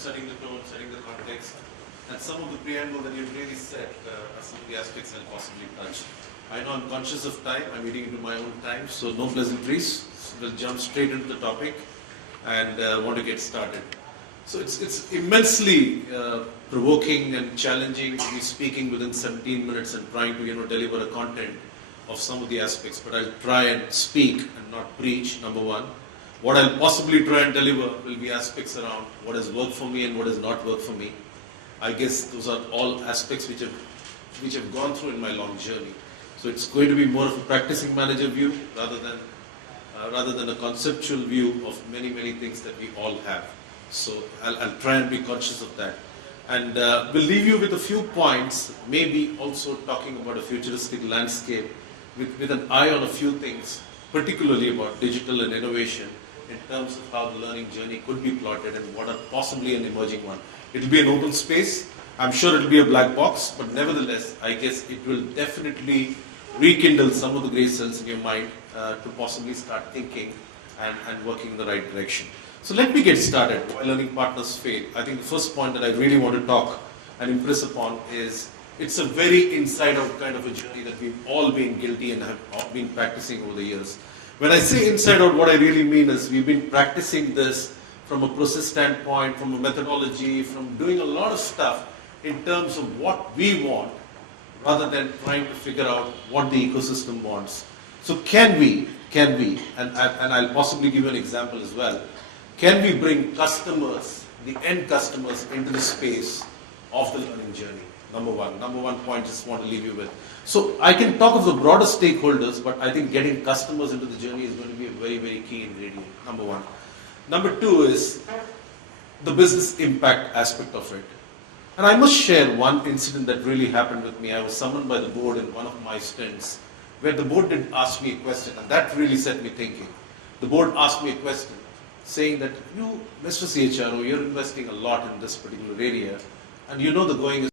setting the tone, setting the context, and some of the preamble that you've really said are some of the aspects I'll possibly touch. I know I'm conscious of time, I'm eating into my own time, so no pleasantries. We'll jump straight into the topic and want to get started. So it's immensely provoking and challenging to be speaking within 17 minutes and trying to deliver a content of some of the aspects, but I'll try and speak and not preach, number one. What I'll possibly try and deliver will be aspects around what has worked for me and what has not worked for me. I guess those are all aspects which have gone through in my long journey. So it's going to be more of a practicing manager view rather than a conceptual view of many things that we all have. So I'll try and be conscious of that. And we'll leave you with a few points, maybe also talking about a futuristic landscape with an eye on a few things, particularly about digital and innovation in terms of how the learning journey could be plotted and what are possibly an emerging one. It will be an open space. I'm sure it will be a black box, but nevertheless, I guess it will definitely rekindle some of the grey cells in your mind to possibly start thinking and working in the right direction. So let me get started. Why learning partners fail? I think the first point that I really want to talk and impress upon is it's a very inside-out kind of a journey that we've all been guilty and have been practicing over the years. When I say inside-out, what I really mean is we've been practicing this from a process standpoint, from a methodology, from doing a lot of stuff in terms of what we want rather than trying to figure out what the ecosystem wants. So can we, and I'll possibly give you an example as well, can we bring customers, the end customers, into the space of the learning journey? Number one point I just want to leave you with. So I can talk of the broader stakeholders, but I think getting customers into the journey is going to be a very key ingredient, number one. Number two is the business impact aspect of it. And I must share one incident that really happened with me. I was summoned by the board in one of my stints, where the board did ask me a question, and that really set me thinking. The board asked me a question, saying that you, Mr. CHRO, you're investing a lot in this particular area, and you know the going is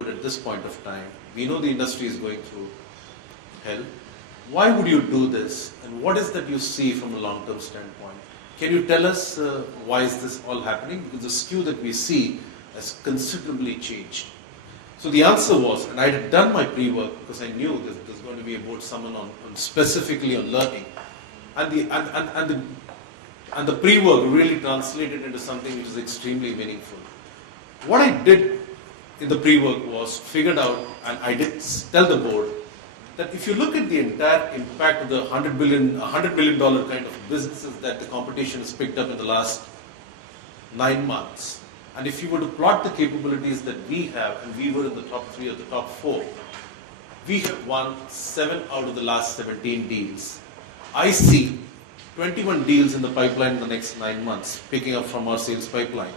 good at this point of time. We know the industry is going through hell. Why would you do this? And what is that you see from a long-term standpoint? Can you tell us why is this all happening? Because the skew that we see has considerably changed. So the answer was, and I had done my pre-work because I knew there's going to be a board summon on specifically on learning, and the pre-work really translated into something which is extremely meaningful. What I did in the pre-work was figured out, and I did tell the board, that if you look at the entire impact of the $100 billion kind of businesses that the competition has picked up in the last 9 months, and if you were to plot the capabilities that we have, and we were in the top 3 or the top 4, we have won 7 out of the last 17 deals. I see 21 deals in the pipeline in the next 9 months, picking up from our sales pipeline.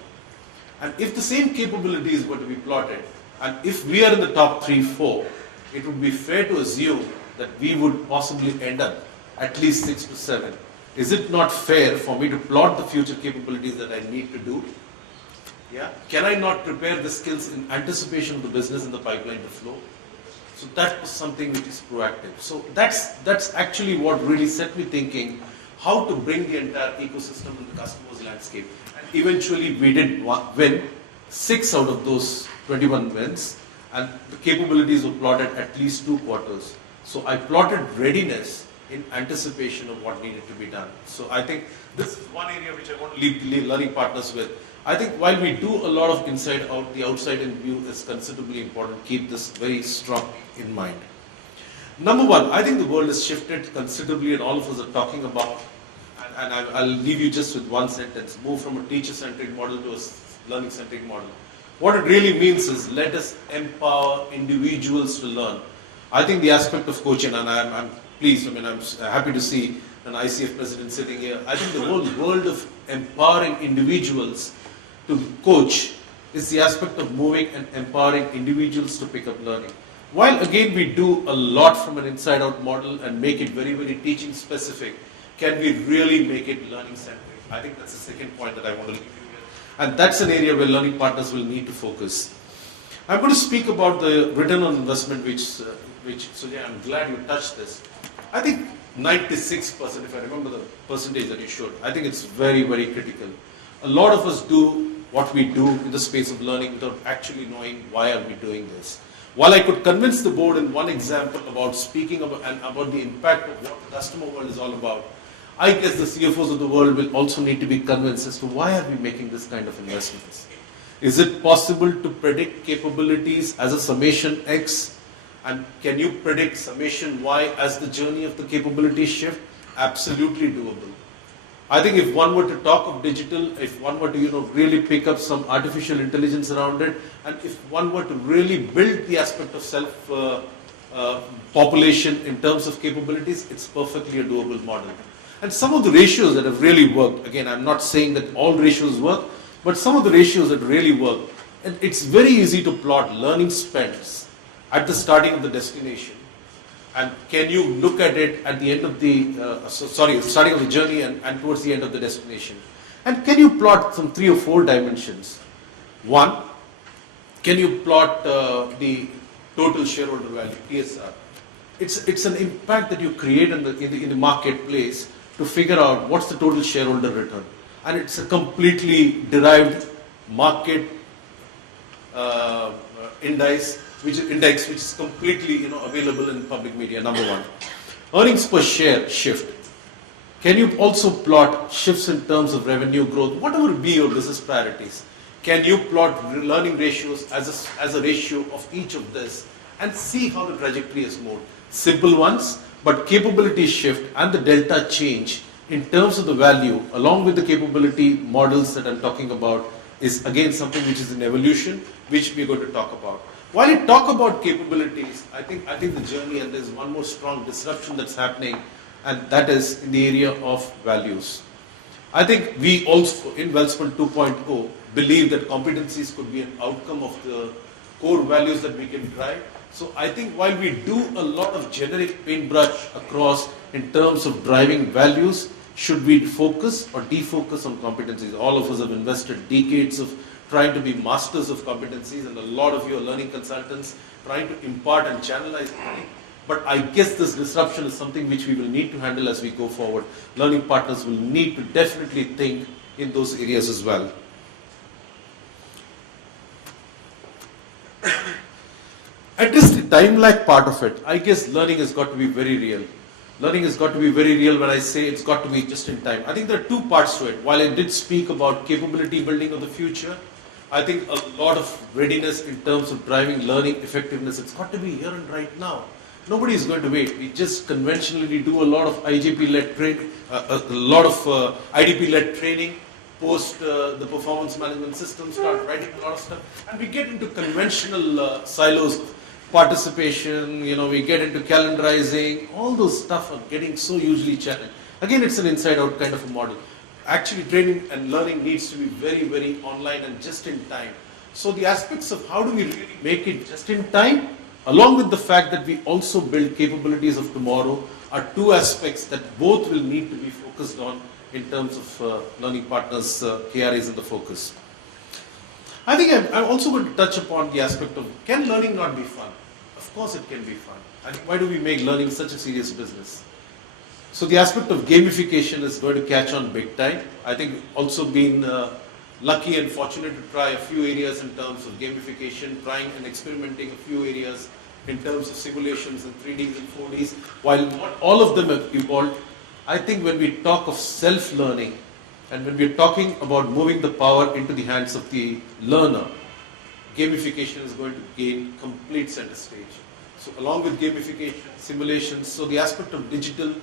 And if the same capabilities were to be plotted, and if we are in the top 3, 4, it would be fair to assume that we would possibly end up at least 6 to 7. Is it not fair for me to plot the future capabilities that I need to do? Yeah. Can I not prepare the skills in anticipation of the business in the pipeline to flow? So that was something which is proactive. So that's actually what really set me thinking how to bring the entire ecosystem to the customer's landscape. And eventually we did win 6 out of those 21 wins, and the capabilities were plotted at least 2 quarters. So I plotted readiness in anticipation of what needed to be done. So I think this is one area which I want to leave learning partners with. I think while we do a lot of inside out, the outside in view is considerably important. Keep this very strong in mind. Number one, I think the world has shifted considerably, and all of us are talking about, and I'll leave you just with one sentence, move from a teacher-centric model to a learning-centric model. What it really means is let us empower individuals to learn. I think the aspect of coaching, and I'm pleased, I'm happy to see an ICF president sitting here. I think the whole world of empowering individuals to coach is the aspect of moving and empowering individuals to pick up learning. While again we do a lot from an inside-out model and make it very teaching specific, can we really make it learning-centric? I think that's the second point that I want to leave you with. And that's an area where learning partners will need to focus. I'm going to speak about the return on investment, so yeah, I'm glad you touched this. I think 96%, if I remember the percentage that you showed, I think it's very critical. A lot of us do what we do in the space of learning without actually knowing why are we doing this. While I could convince the board in one example about speaking about the impact of what the customer world is all about, I guess the CFOs of the world will also need to be convinced as to why are we making this kind of investments. Is it possible to predict capabilities as a summation X? And can you predict summation Y as the journey of the capability shift? Absolutely doable. I think if one were to talk of digital, if one were to really pick up some artificial intelligence around it, and if one were to really build the aspect of population in terms of capabilities, it's perfectly a doable model. And some of the ratios that have really worked, again, I'm not saying that all ratios work, but some of the ratios that really work, and it's very easy to plot learning spends at the starting of the destination. And can you look at it at the end of the, starting of the journey and towards the end of the destination? And can you plot some 3 or 4 dimensions? One, can you plot the total shareholder value, TSR? It's an impact that you create in the marketplace to figure out what's the total shareholder return. And it's a completely derived market index, which is completely available in public media, number one. Earnings per share shift. Can you also plot shifts in terms of revenue growth, whatever be your business priorities? Can you plot learning ratios as a ratio of each of this and see how the trajectory is moved? Simple ones, but capability shift and the delta change in terms of the value, along with the capability models that I'm talking about, is again something which is in evolution, which we're going to talk about. While you talk about capabilities, I think the journey, and there's one more strong disruption that's happening, and that is in the area of values. I think we also, in Welspun 2.0, believe that competencies could be an outcome of the core values that we can drive. So I think while we do a lot of generic paintbrush across in terms of driving values, should we focus or defocus on competencies? All of us have invested decades of trying to be masters of competencies, and a lot of your learning consultants trying to impart and channelize learning. But I guess this disruption is something which we will need to handle as we go forward. Learning partners will need to definitely think in those areas as well. Address the time lag part of it. I guess learning has got to be very real. Learning has got to be very real when I say it's got to be just in time. I think there are 2 parts to it. While I did speak about capability building of the future, I think a lot of readiness in terms of driving learning effectiveness, it's got to be here and right now. Nobody is going to wait. We just conventionally do a lot of IGP-led training, a lot of IDP-led training, post the performance management system, start writing a lot of stuff, and we get into conventional silos of participation, we get into calendarizing, all those stuff are getting so hugely challenged. Again, it's an inside-out kind of a model. Actually, training and learning needs to be very, very online and just in time. So the aspects of how do we really make it just in time, along with the fact that we also build capabilities of tomorrow, are 2 aspects that both will need to be focused on in terms of learning partners, KRAs in the focus. I think I'm also going to touch upon the aspect of, can learning not be fun? Of course it can be fun. And why do we make learning such a serious business? So the aspect of gamification is going to catch on big time. I think we've also been lucky and fortunate to try a few areas in terms of gamification, trying and experimenting a few areas in terms of simulations and 3Ds and 4Ds. While not all of them have evolved, I think when we talk of self-learning and when we're talking about moving the power into the hands of the learner, gamification is going to gain complete center stage. So along with gamification, simulations, so the aspect of digital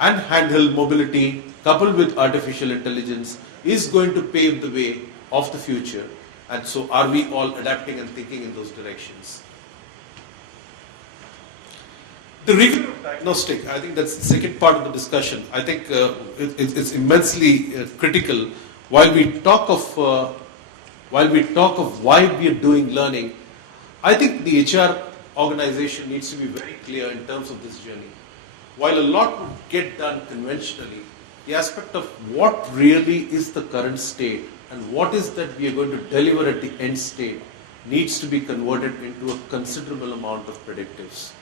and handheld mobility coupled with artificial intelligence is going to pave the way of the future. And so are we all adapting and thinking in those directions? The rigor of diagnostic, I think that's the second part of the discussion. I think it's immensely critical. While we talk of why we are doing learning, I think the HR organization needs to be very clear in terms of this journey. While a lot would get done conventionally, the aspect of what really is the current state and what is that we are going to deliver at the end state needs to be converted into a considerable amount of predictives.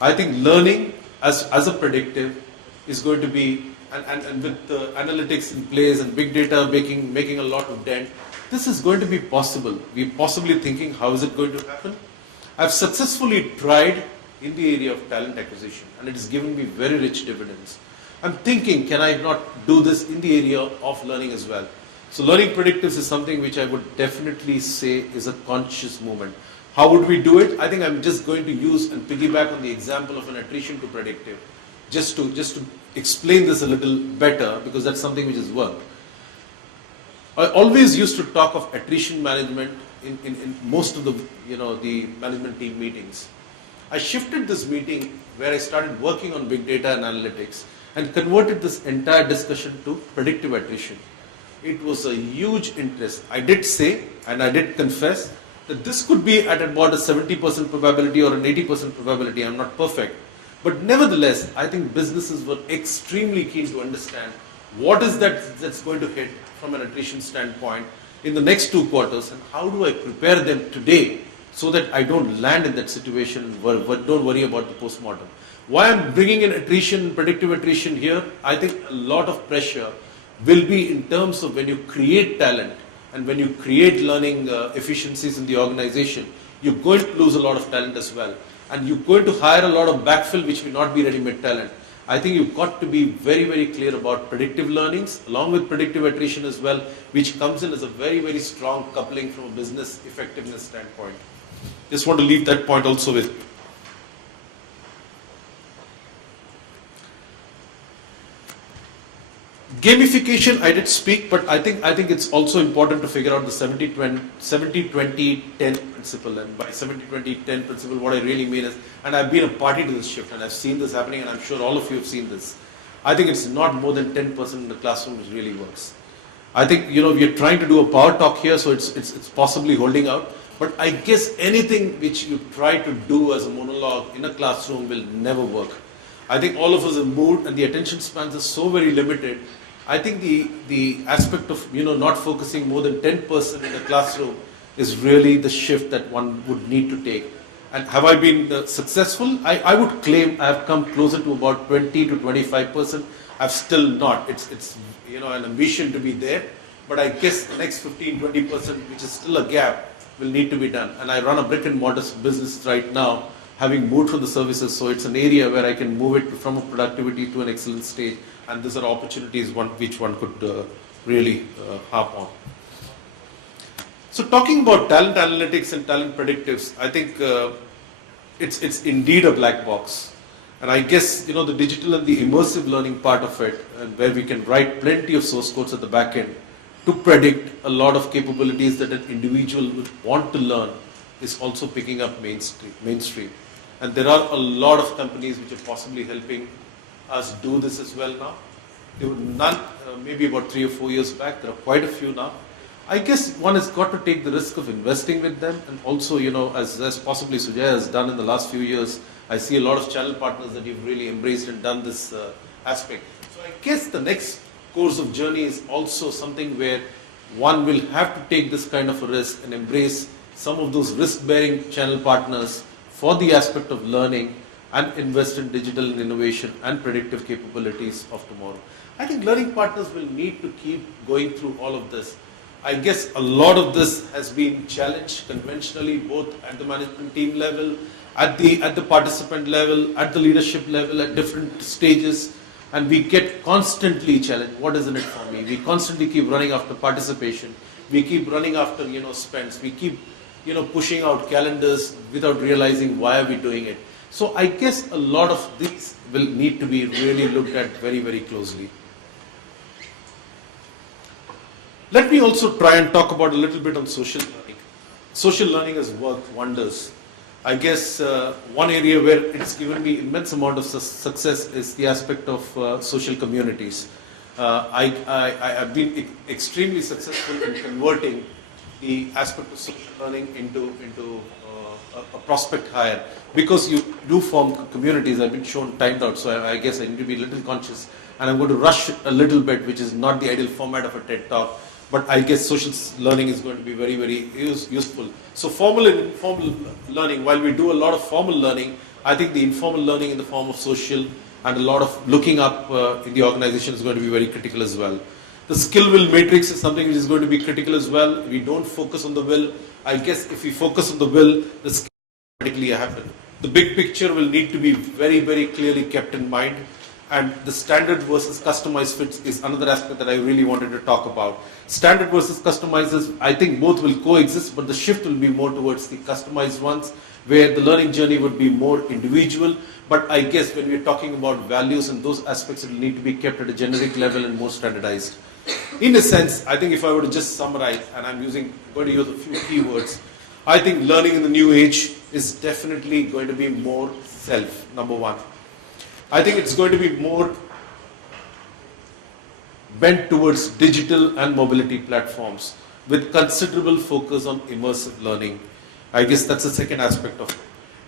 I think learning as a predictive is going to be and with analytics in place and big data making a lot of dent, this is going to be possible. We're possibly thinking, how is it going to happen? I've successfully tried in the area of talent acquisition, and it has given me very rich dividends. I'm thinking, can I not do this in the area of learning as well? So learning predictives is something which I would definitely say is a conscious movement. How would we do it? I think I'm just going to use and piggyback on the example of an attrition to predictive, just to explain this a little better, because that's something which has worked. I always used to talk of attrition management in most of the the management team meetings. I shifted this meeting where I started working on big data and analytics and converted this entire discussion to predictive attrition. It was a huge interest. I did say, and I did confess, that this could be at about a 70% probability or an 80% probability. I'm not perfect. But nevertheless, I think businesses were extremely keen to understand what is that's going to hit from an attrition standpoint in the next 2 quarters, and how do I prepare them today so that I don't land in that situation and don't worry about the postmortem. Why I'm bringing in attrition, predictive attrition here, I think a lot of pressure will be in terms of when you create talent and when you create learning efficiencies in the organization, you're going to lose a lot of talent as well. And you're going to hire a lot of backfill which will not be ready-made talent. I think you've got to be very, very clear about predictive learnings along with predictive attrition as well, which comes in as a very, very strong coupling from a business effectiveness standpoint. Just want to leave that point also with you. Gamification, I did speak, but I think it's also important to figure out the 70-20-10 principle. And by 70-20-10 principle, what I really mean is, and I've been a party to this shift, and I've seen this happening, and I'm sure all of you have seen this. I think it's not more than 10% in the classroom which really works. I think we are trying to do a power talk here, so it's possibly holding out. But I guess anything which you try to do as a monologue in a classroom will never work. I think all of us have moved, and the attention spans are so very limited. I think the aspect of not focusing more than 10% in a classroom is really the shift that one would need to take. And have I been successful? I would claim I have come closer to about 20 to 25%. I've still not. It's an ambition to be there, but I guess the next 15-20%, which is still a gap, will need to be done. And I run a brick and mortar business right now, having moved from the services, so it's an area where I can move it from a productivity to an excellent stage. And these are opportunities which one could really harp on. So talking about talent analytics and talent predictives, I think it's indeed a black box. And I guess the digital and the immersive learning part of it, where we can write plenty of source codes at the back end to predict a lot of capabilities that an individual would want to learn, is also picking up mainstream. And there are a lot of companies which are possibly helping us do this as well now. There were none maybe about 3 or 4 years back. There are quite a few now. I guess one has got to take the risk of investing with them, and also as possibly Sujay has done in the last few years, I see a lot of channel partners that you've really embraced and done this aspect. So I guess the next course of journey is also something where one will have to take this kind of a risk and embrace some of those risk-bearing channel partners for the aspect of learning, and invest in digital and innovation and predictive capabilities of tomorrow. I think learning partners will need to keep going through all of this. I guess a lot of this has been challenged conventionally, both at the management team level, at the participant level, at the leadership level, at different stages, and we get constantly challenged. What is in it for me? We constantly keep running after participation. We keep running after spends. We keep pushing out calendars without realizing why are we doing it. So I guess a lot of these will need to be really looked at very, very closely. Let me also try and talk about a little bit on social learning. Social learning has worked wonders. I guess one area where it's given me immense amount of success is the aspect of social communities. I've been extremely successful in converting the aspect of social learning into a prospect hire, because you do form communities. I've been shown timed out, so I guess I need to be a little conscious, and I'm going to rush a little bit, which is not the ideal format of a TED Talk, but I guess social learning is going to be very, very useful. So formal and informal learning, while we do a lot of formal learning, I think the informal learning in the form of social and a lot of looking up in the organization is going to be very critical as well. The skill will matrix is something which is going to be critical as well. We don't focus on the will. I guess if we focus on the will, the skill will automatically happen. The big picture will need to be very, very clearly kept in mind. And the standard versus customized fits is another aspect that I really wanted to talk about. Standard versus customized, I think both will coexist, but the shift will be more towards the customized ones, where the learning journey would be more individual. But I guess when we're talking about values and those aspects, it will need to be kept at a generic level and more standardized. In a sense, I think if I were to just summarize, and I'm going to use a few keywords, I think learning in the new age is definitely going to be more self, number one. I think it's going to be more bent towards digital and mobility platforms with considerable focus on immersive learning. I guess that's the second aspect of it.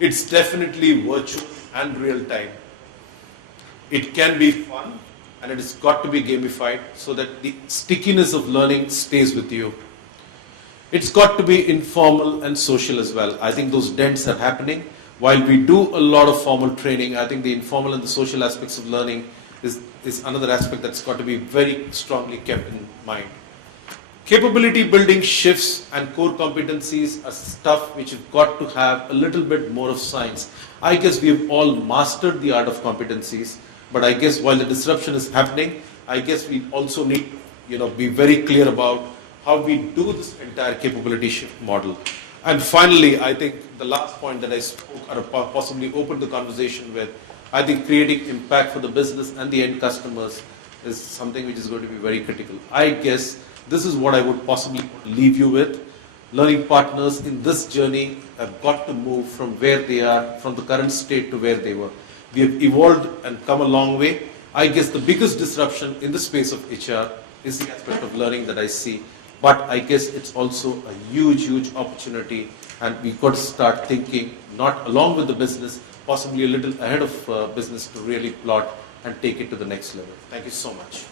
It's definitely virtual and real time. It can be fun and it has got to be gamified so that the stickiness of learning stays with you. It's got to be informal and social as well. I think those dents are happening. While we do a lot of formal training, I think the informal and the social aspects of learning is another aspect that's got to be very strongly kept in mind. Capability building shifts and core competencies are stuff which have got to have a little bit more of science. I guess we have all mastered the art of competencies, but I guess while the disruption is happening, I guess we also need to be very clear about how we do this entire capability shift model. And finally, I think the last point that I spoke or possibly opened the conversation with, I think creating impact for the business and the end customers is something which is going to be very critical. I guess this is what I would possibly leave you with. Learning partners in this journey have got to move from where they are, from the current state to where they were. We have evolved and come a long way. I guess the biggest disruption in the space of HR is the aspect of learning that I see. But I guess it's also a huge, huge opportunity, and we've got to start thinking, not along with the business, possibly a little ahead of business to really plot and take it to the next level. Thank you so much.